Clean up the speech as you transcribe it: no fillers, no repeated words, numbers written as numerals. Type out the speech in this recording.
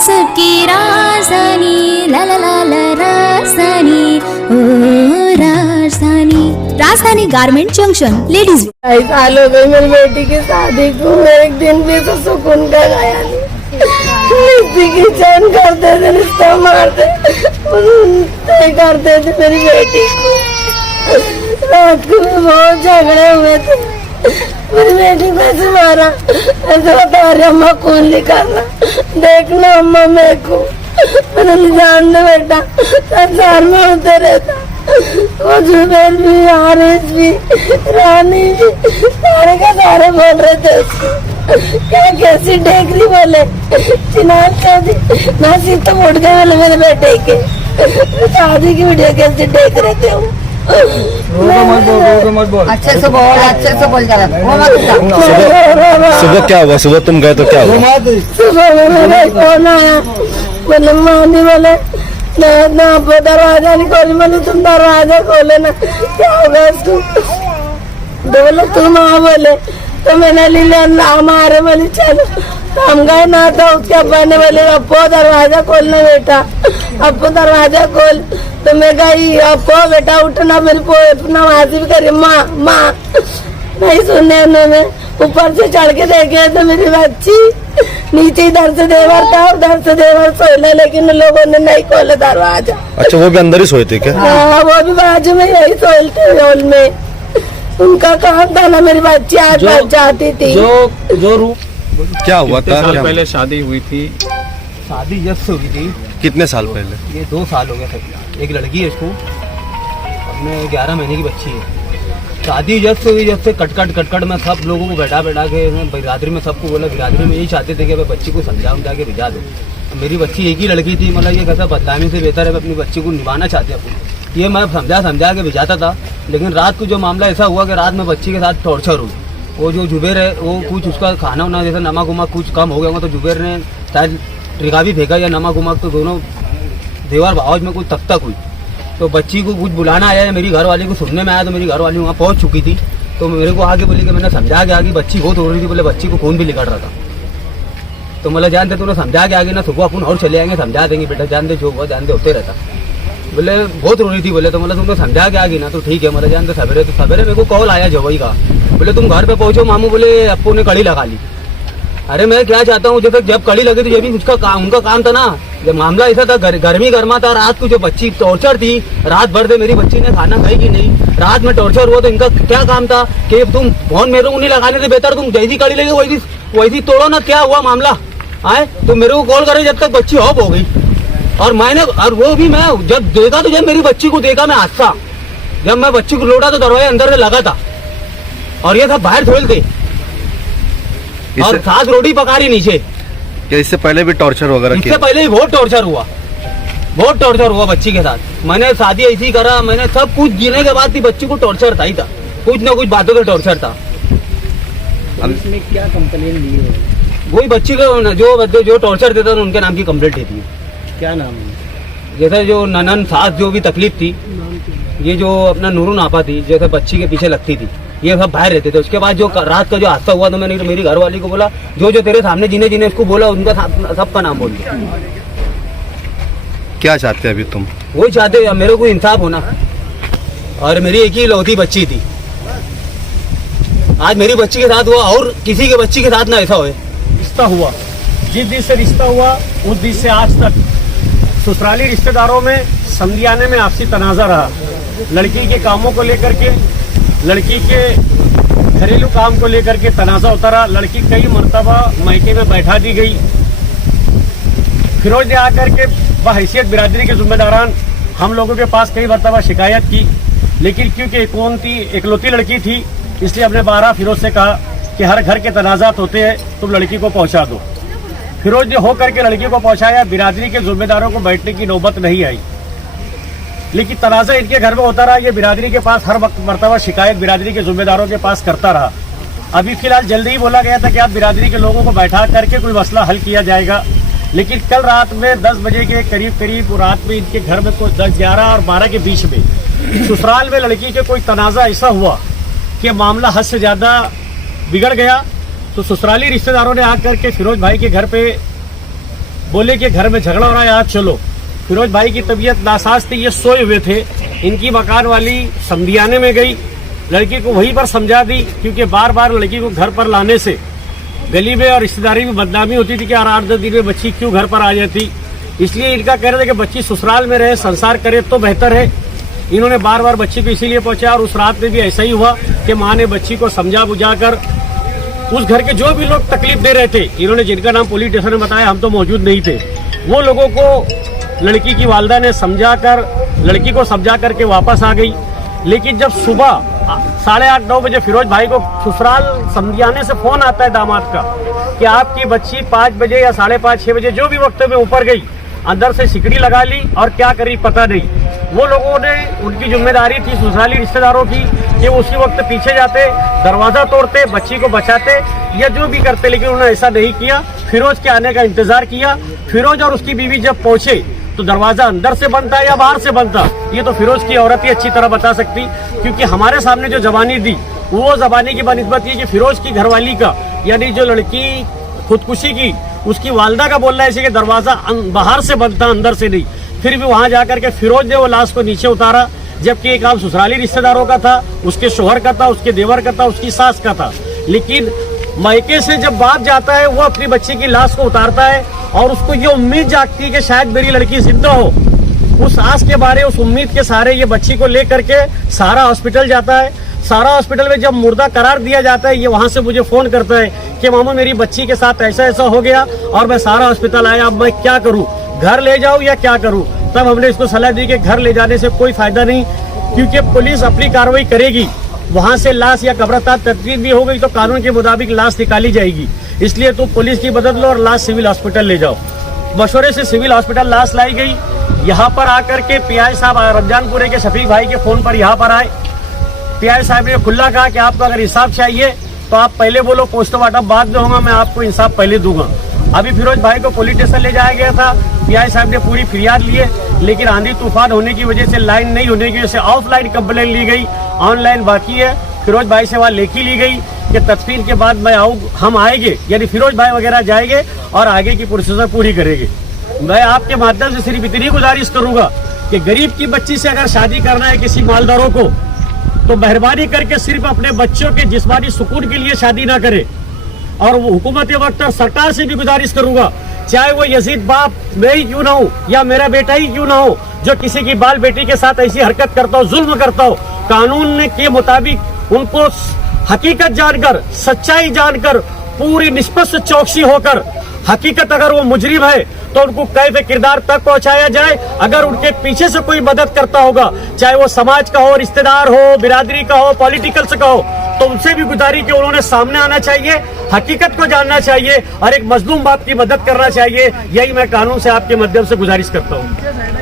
सबकी राजधानी ला ला ला ला राजधानी ओ राजधानी राजधानी गारमेंट जंक्शन लेडीज। 2 साल हो गए मेरी बेटी की शादी को, एक दिन भी तो सुकून का गया नहीं। किसी की चैन करते थे, रिश्ता मारते करते थे मेरी बेटी को। रात को भी बहुत झगड़े हुए थे, मेरी बेटी को ऐसे मारा, ऐसे बता रही अम्मा कौन निकालना, देखना अम्मा मेरे को। मैंने जान दे बेटा, संसार में होते रहता। वो जुबेर भी, आरिस भी, रानी भी, सारे का सारे बोल रहे थे उसको क्या कैसी ढेकरी बोले, चिनार शादी नासिब तो उठ गए बोले मेरे बेटे के शादी की वीडियो कैसे देख रहे थे वो। मत बोल। अच्छे से बोल जा सुबह क्या हुआ? सुबह तुम गए तो क्या हुआ? सुबह में मेरा फोन आया, बोले मानी बोले ना आप दरवाजा नहीं खोली, मैंने तुम दरवाजा खोले ना, क्या होगा इसको। बोले तुम आ बोले तो मैंने लिया हमारे बोली चलो, तो हम गए ना, तो उसके अब्बा ने बोले अपो दरवाजा खोलना बेटा, अपो दरवाजा खोल। तो मैं गई, अपो बेटा उठना, मेरी नमाजी भी करी माँ माँ, नहीं सुनने उन्होंने। ऊपर से चढ़ के देखे तो मेरी बच्ची नीचे इधर से देवर था, उधर से देवर सोले, लेकिन लोगों ने नहीं खोला दरवाजा। अच्छा, वो भी अंदर ही सोए थे क्या? हाँ, वो भी बाजू में यही सोलते हॉल में, उनका काम था ना, मेरी बच्ची आज बच जाती थी। जो रूम क्या हुआ था? साल पहले शादी हुई थी, शादी जब से हुई थी। कितने साल पहले? ये 2 साल हो गया था। एक लड़की है इसको, अपने 11 महीने की बच्ची है। शादी जब से हुई, जब से कटकट में सब लोगों को बैठा के बिरादरी में सबको बोला, बिरादरी में यही चाहते थे कि भाई बच्ची को समझा के भिजा दो। मेरी बच्ची एक ही लड़की थी, मतलब ये कैसा बदनामी से बेहतर है अपनी बच्ची को निभाना चाहते अपन, ये मैं समझा के भिजाता था। लेकिन रात को जो मामला ऐसा हुआ कि रात में बच्ची के साथ टॉर्चर हुई। वो जो जुबेर है वो कुछ उसका खाना उना जैसे नमक उमक कुछ कम हो गया होगा, तो जुबेर ने शायद ट्रिका भी फेंका या नमक उमक, तो दोनों दीवार भावज में कुछ तक हुई। तो बच्ची को कुछ बुलाना आया, मेरी घरवाली को सुनने में आया, तो मेरी घरवाली वहाँ पहुँच चुकी थी। तो मेरे को आगे बोली कि मैंने समझा के आगे, बच्ची बहुत रो रही थी, बोले बच्ची को खून भी निकल रहा था। तो मतलब जानते तूने समझा के आगे ना, सुबह अपन और चले आएंगे, समझा देंगे बेटा, जान दे जो हुआ जान दे, होते रहता। बोले बहुत रो रही थी, बोले तो मतलब तुमने समझा के आगे ना, तो ठीक है, मतलब जानते सवेरे मेरे को कॉल आया जवाई का, बोले तुम घर पे पहुंचो मामू, बोले अप्पू ने कड़ी लगा ली। अरे मैं क्या चाहता हूँ, जब कड़ी लगी थी, ये भी उनका काम था ना। जब मामला ऐसा था, गर्मी गर्मा था, रात को जो बच्ची टॉर्चर थी, रात भर से मेरी बच्ची ने खाना खाई कि नहीं, रात में टॉर्चर हुआ, तो इनका क्या काम था कि तुम फोन मेरे को नहीं लगाने से बेहतर तुम जैसी कड़ी लगी वैसी तोड़ो ना। क्या हुआ मामला आए तो मेरे को कॉल करे, जब तक बच्ची ऑफ हो गई। और वो भी मैं जब देखा, तो जब मेरी बच्ची को देखा मैं हादसा, जब मैं बच्ची को लौटा तो दरवाजे अंदर से लगा था और ये सब बाहर खोलते और साथ रोटी पका रही नीचे। क्या इससे पहले भी टॉर्चर वगैरह किया? इससे पहले भी बहुत टॉर्चर हुआ बच्ची के साथ। मैंने शादी ऐसी करा, मैंने सब कुछ जीने के बाद भी बच्ची को टॉर्चर था ही था, कुछ ना कुछ बातों का टॉर्चर था। इसमें क्या कंप्लेन दी है? वही बच्ची को जो टॉर्चर देता था उनके नाम की कंप्लेंट देती है। क्या नाम है? जैसे जो ननन सास जो भी तकलीफ थी, ये जो अपना नूरू नापा थी, जैसे बच्ची के पीछे लगती थी, ये सब बाहर रहते थे। उसके बाद जो रात का जो हादसा हुआ, तो मैंने मेरी घरवाली को बोला, जो तेरे सामने जिन्हें उसको बोला उनका सबका नाम बोल दिया। क्या चाहते हैं अभी तुम? वही चाहते हैं मेरे को इंसाफ होना, और मेरी एक ही लौती बच्ची थी। आज मेरी बच्ची के साथ हुआ और किसी के बच्ची के साथ ना ऐसा होए। रिश्ता हुआ, जिस दिन से रिश्ता हुआ उस दिन से आज तक ससुराली रिश्तेदारों में समझियाने में आपसी तनाजा रहा। लड़की के कामों को लेकर के, लड़की के घरेलू काम को लेकर के तनाजा होता रहा। लड़की कई मर्तबा मायके में बैठा दी गई। फिरोज ने आकर के बहैसियत बिरादरी के जिम्मेदारान हम लोगों के पास कई मर्तबा शिकायत की, लेकिन क्योंकि इकलौती लड़की थी, इसलिए हमने 12 फिरोज से कहा कि हर घर के तनाजात होते हैं, तुम लड़की को पहुंचा दो। फिरोज ने होकर के लड़की को पहुंचाया। बिरादरी के जिम्मेदारों को बैठने की नौबत नहीं आई, लेकिन तनाजा इनके घर में होता रहा। ये बिरादरी के पास हर वक्त मर्तबा शिकायत बिरादरी के जिम्मेदारों के पास करता रहा। अभी फिलहाल जल्दी ही बोला गया था कि आप बिरादरी के लोगों को बैठा करके कोई मसला हल किया जाएगा, लेकिन कल रात में 10 बजे के करीब रात में इनके घर में कोई 10, 11 और 12 के बीच में ससुराल में लड़की के कोई तनाजा ऐसा हुआ कि मामला हद से ज्यादा बिगड़ गया। तो ससुराली रिश्तेदारों ने आकर के फिरोज भाई के घर पे बोले कि घर में झगड़ा हो रहा है, आज चलो। फिरोज भाई की तबीयत नासाज थी, ये सोए हुए थे। इनकी मकान वाली समधियाने में गई, लड़की को वहीं पर समझा दी, क्योंकि बार बार लड़की को घर पर लाने से गली में और रिश्तेदारी में बदनामी होती थी कि 8-10 दिन में बच्ची क्यों घर पर आ जाती। इसलिए इनका कह रहे थे कि बच्ची ससुराल में रहे, संसार करे तो बेहतर है। इन्होंने बार बार बच्ची को इसीलिए पहुंचाया, और उस रात में भी ऐसा ही हुआ कि माँ ने बच्ची को समझा बुझा कर, उस घर के जो भी लोग तकलीफ दे रहे थे, इन्होंने जिनका नाम पुलिस स्टेशन में बताया, हम तो मौजूद नहीं थे, वो लोगों को लड़की की वालदा ने समझा कर, लड़की को समझा करके वापस आ गई। लेकिन जब सुबह 8:30-9 बजे फिरोज भाई को ससुराल समझाने से फोन आता है दामाद का कि आपकी बच्ची 5 बजे या 5:30-6 बजे जो भी वक्त में ऊपर गई, अंदर से सिकड़ी लगा ली और क्या करी पता नहीं। वो लोगों ने, उनकी जिम्मेदारी थी ससुराली रिश्तेदारों की कि वो उसी वक्त पीछे जाते, दरवाजा तोड़ते, बच्ची को बचाते या जो भी करते, लेकिन उन्होंने ऐसा नहीं किया। फिरोज के आने का इंतजार किया। फिरोज और उसकी बीवी जब पहुंचे तो दरवाजा अंदर से बंद था या बाहर से बंद था, ये तो फिरोज की औरत ही अच्छी तरह बता सकती, क्योंकि हमारे सामने जो जबानी दी वो जबानी की बनिस्बत ये कि फिरोज की घरवाली का, यानी जो लड़की खुदकुशी की, उसकी वालदा का बोलना है कि दरवाजा बाहर से बंद था, अंदर से नहीं। फिर भी वहां जाकर के फिरोज ने वो लाश को नीचे उतारा, जबकि ये काम ससुराली रिश्तेदारों का था, उसके शोहर का था, उसके देवर का था, उसकी सास का था। लेकिन मायके से जब बाप जाता है, वो अपनी बच्ची की लाश को उतारता है और उसको ये उम्मीद जागती है कि शायद मेरी लड़की जिंदा हो। उस आस के बारे, उस उम्मीद के सहारे ये बच्ची को लेकर के सारा हॉस्पिटल जाता है। सारा हॉस्पिटल में जब मुर्दा करार दिया जाता है, ये वहां से मुझे फोन करता है कि मामू मेरी बच्ची के साथ ऐसा ऐसा हो गया और मैं सारा हॉस्पिटल आया, अब मैं क्या करूं, घर ले जाऊं या क्या करूं। तब हमने इसको सलाह दी कि घर ले जाने से कोई फायदा नहीं, क्योंकि पुलिस अपनी कार्रवाई करेगी। वहां से लाश या कब्रिस्तान तदफीन भी हो गई तो कानून के मुताबिक लाश निकाली जाएगी। इसलिए तो पुलिस की मदद लो और लाश सिविल हॉस्पिटल ले जाओ। मशवरे से सिविल हॉस्पिटल लाश लाई गई। यहाँ पर आकर के पीआई साहब रमजानपुरे के शफीक भाई के फोन पर यहाँ पर आए। पीआई साहब ने खुला कहा कि आपको अगर इंसाफ चाहिए तो आप पहले बोलो, पोस्टमार्टम बाद में होगा, मैं आपको इंसाफ पहले दूंगा। अभी फिरोज भाई को पुलिस स्टेशन ले जाया गया था। पीआई साहब ने पूरी फरियाद ली है, लेकिन आंधी तूफान होने की वजह से, लाइन नहीं होने की वजह से ऑफलाइन कंप्लेंट ली गई, ऑनलाइन बाकी है। फिरोज भाई से वहाँ लेखी ली गई कि तदफीन के बाद मैं हम आएंगे, यानी फिरोज भाई वगैरह जाएंगे और आगे की प्रोसीजर पूरी करेंगे। मैं आपके माध्यम से सिर्फ इतनी गुजारिश करूंगा कि गरीब की बच्ची से अगर शादी करना है किसी मालदारों को, तो मेहरबानी करके सिर्फ अपने बच्चों के जिस्मानी सुकून के लिए शादी ना करे। और वो हुकूमत वक्त सरकार से भी गुजारिश करूंगा, चाहे वो यजीद बाप मैं ही क्यों ना हो या मेरा बेटा ही क्यों ना हो, जो किसी की बाल बेटी के साथ ऐसी हरकत करता हो, जुल्म करता हो, कानून के मुताबिक उनको हकीकत जानकर, सच्चाई जानकर, पूरी निष्पक्ष चौकसी होकर, हकीकत अगर वो मुजरिम है तो उनको कैद किरदार तक पहुंचाया जाए। अगर उनके पीछे से कोई मदद करता होगा, चाहे वो समाज का हो, रिश्तेदार हो, बिरादरी का हो, पॉलिटिकल्स का हो, तो उनसे भी गुजारिश कि उन्होंने सामने आना चाहिए, हकीकत को जानना चाहिए और एक मजलूम बाप की मदद करना चाहिए। यही मैं कानून से आपके माध्यम से गुजारिश करता हूँ।